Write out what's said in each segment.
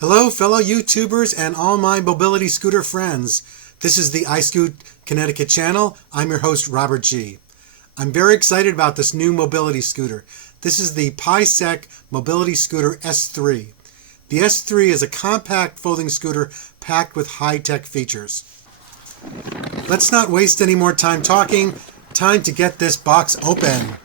Hello fellow YouTubers and all my mobility scooter friends. This is the iScoot Connecticut channel. I'm your host Robert G. I'm very excited about this new mobility scooter. This is the Paiseec Mobility Scooter S3. The S3 is a compact folding scooter packed with high-tech features. Let's not waste any more time talking. Time to get this box open.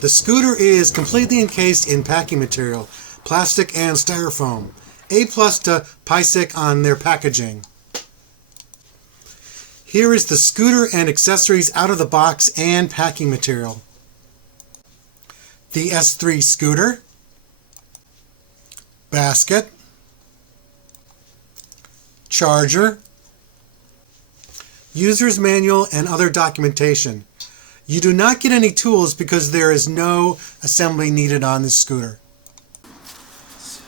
The scooter is completely encased in packing material, plastic and styrofoam. A+ to Paiseec on their packaging. Here is the scooter and accessories out of the box and packing material. The S3 scooter, basket, charger, user's manual and other documentation. You do not get any tools because there is no assembly needed on this scooter.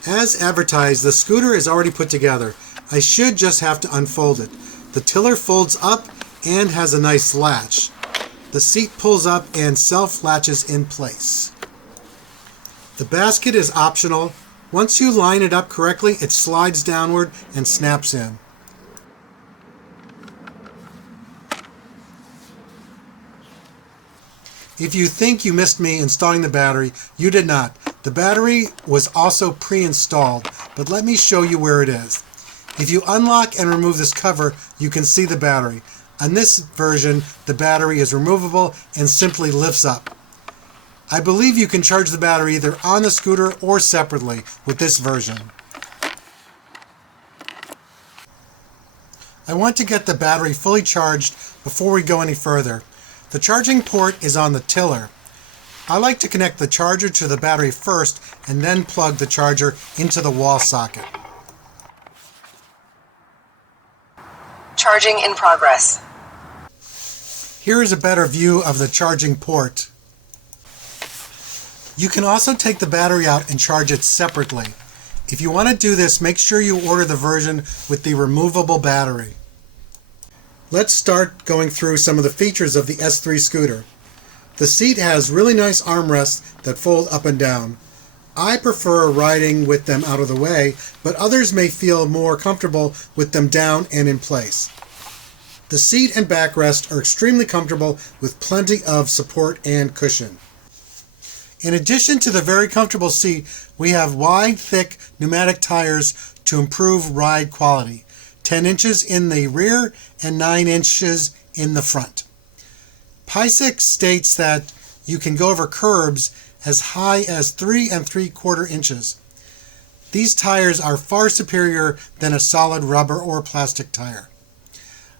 As advertised, the scooter is already put together. I should just have to unfold it. The tiller folds up and has a nice latch. The seat pulls up and self-latches in place. The basket is optional. Once you line it up correctly, it slides downward and snaps in. If you think you missed me installing the battery, you did not. The battery was also pre-installed, but let me show you where it is. If you unlock and remove this cover, you can see the battery. On this version, the battery is removable and simply lifts up. I believe you can charge the battery either on the scooter or separately with this version. I want to get the battery fully charged before we go any further. The charging port is on the tiller. I like to connect the charger to the battery first and then plug the charger into the wall socket. Charging in progress. Here is a better view of the charging port. You can also take the battery out and charge it separately. If you want to do this, make sure you order the version with the removable battery. Let's start going through some of the features of the S3 scooter. The seat has really nice armrests that fold up and down. I prefer riding with them out of the way, but others may feel more comfortable with them down and in place. The seat and backrest are extremely comfortable with plenty of support and cushion. In addition to the very comfortable seat, we have wide, thick pneumatic tires to improve ride quality. 10 inches in the rear and 9 inches in the front. Paiseec states that you can go over curbs as high as 3 3/4 inches. These tires are far superior than a solid rubber or plastic tire.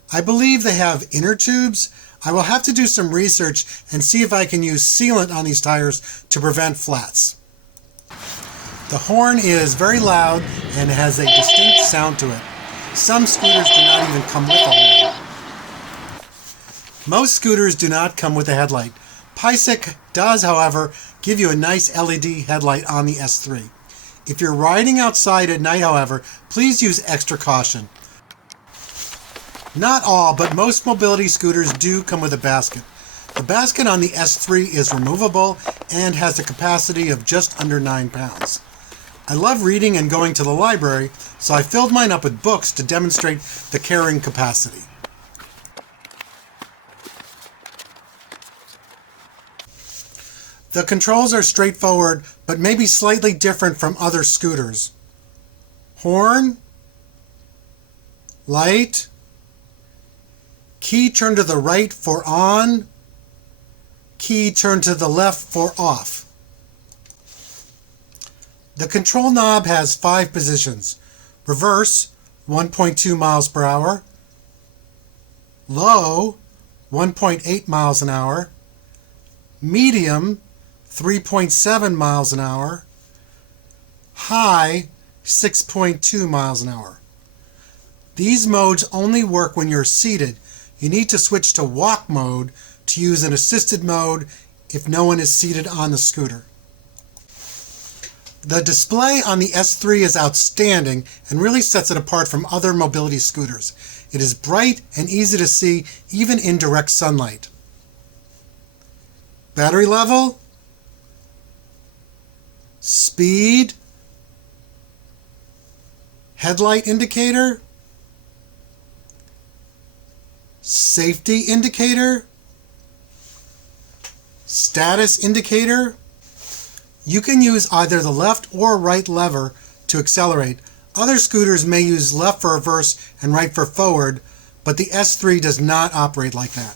I believe they have inner tubes. I will have to do some research and see if I can use sealant on these tires to prevent flats. The horn is very loud and has a distinct sound to it. Some scooters do not even come with a horn. Most scooters do not come with a headlight. Paiseec does, however, give you a nice LED headlight on the S3. If you're riding outside at night, however, please use extra caution. Not all, but most mobility scooters do come with a basket. The basket on the S3 is removable and has a capacity of just under 9 pounds. I love reading and going to the library, so I filled mine up with books to demonstrate the carrying capacity. The controls are straightforward, but maybe slightly different from other scooters. Horn, light, key turn to the right for on, key turn to the left for off. The control knob has 5 positions. Reverse, 1.2 miles per hour. Low, 1.8 miles an hour. Medium, 3.7 miles an hour. High, 6.2 miles an hour. These modes only work when you're seated. You need to switch to walk mode to use an assisted mode if no one is seated on the scooter. The display on the S3 is outstanding and really sets it apart from other mobility scooters. It is bright and easy to see even in direct sunlight. Battery level, speed, headlight indicator, safety indicator, status indicator. You can use either the left or right lever to accelerate. Other scooters may use left for reverse and right for forward, but the S3 does not operate like that.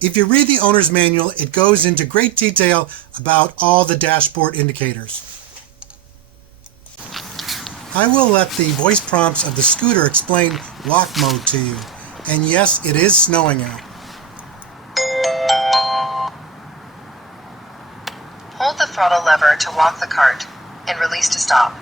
If you read the owner's manual, it goes into great detail about all the dashboard indicators. I will let the voice prompts of the scooter explain walk mode to you. And yes, it is snowing out. Hold the throttle lever to walk the cart and release to stop.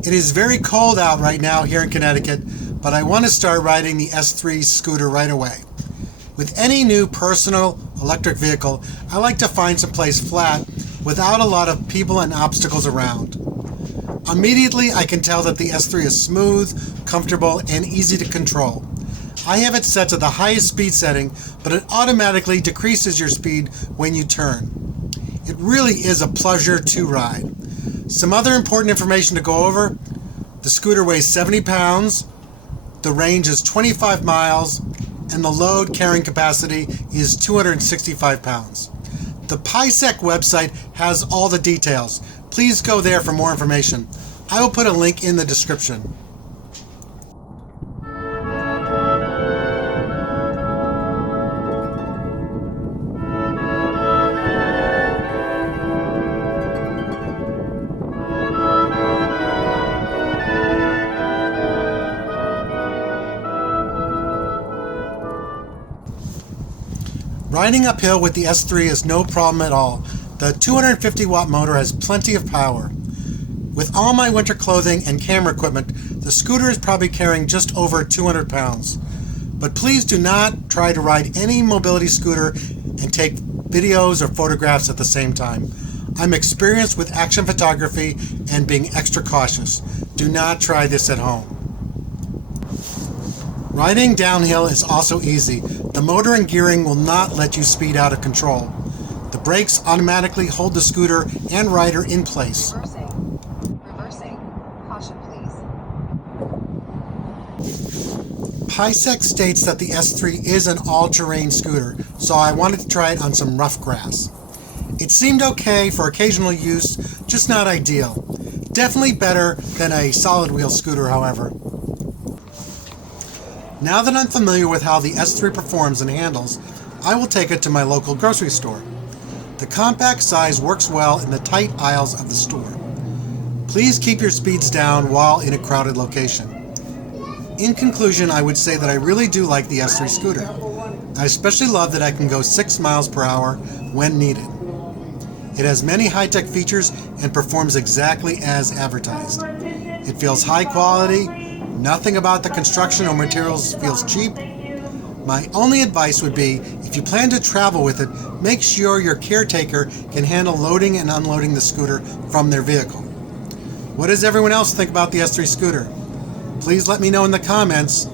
It is very cold out right now here in Connecticut, but I want to start riding the S3 scooter right away. With any new personal electric vehicle, I like to find some place flat without a lot of people and obstacles around. Immediately I can tell that the S3 is smooth, comfortable, and easy to control. I have it set to the highest speed setting, but it automatically decreases your speed when you turn. It really is a pleasure to ride. Some other important information to go over: the scooter weighs 70 pounds, the range is 25 miles, and the load carrying capacity is 265 pounds. The Paiseec website has all the details. Please go there for more information. I will put a link in the description. Riding uphill with the S3 is no problem at all. The 250 watt motor has plenty of power. With all my winter clothing and camera equipment, the scooter is probably carrying just over 200 pounds. But please do not try to ride any mobility scooter and take videos or photographs at the same time. I'm experienced with action photography and being extra cautious. Do not try this at home. Riding downhill is also easy. The motor and gearing will not let you speed out of control. The brakes automatically hold the scooter and rider in place. Reversing. Caution, please. Paiseec states that the S3 is an all-terrain scooter, so I wanted to try it on some rough grass. It seemed okay for occasional use, just not ideal. Definitely better than a solid wheel scooter, however. Now that I'm familiar with how the S3 performs and handles, I will take it to my local grocery store. The compact size works well in the tight aisles of the store. Please keep your speeds down while in a crowded location. In conclusion, I would say that I really do like the S3 scooter. I especially love that I can go 6 miles per hour when needed. It has many high-tech features and performs exactly as advertised. It feels high quality. Nothing about the construction or materials feels cheap. My only advice would be, if you plan to travel with it, make sure your caretaker can handle loading and unloading the scooter from their vehicle. What does everyone else think about the S3 scooter? Please let me know in the comments.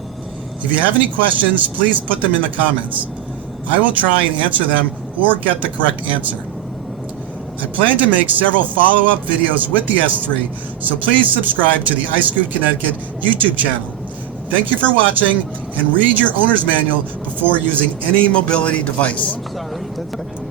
If you have any questions, please put them in the comments. I will try and answer them or get the correct answer. I plan to make several follow-up videos with the S3, so please subscribe to the iScoot Connecticut YouTube channel. Thank you for watching, and read your owner's manual before using any mobility device. I'm sorry. That's okay.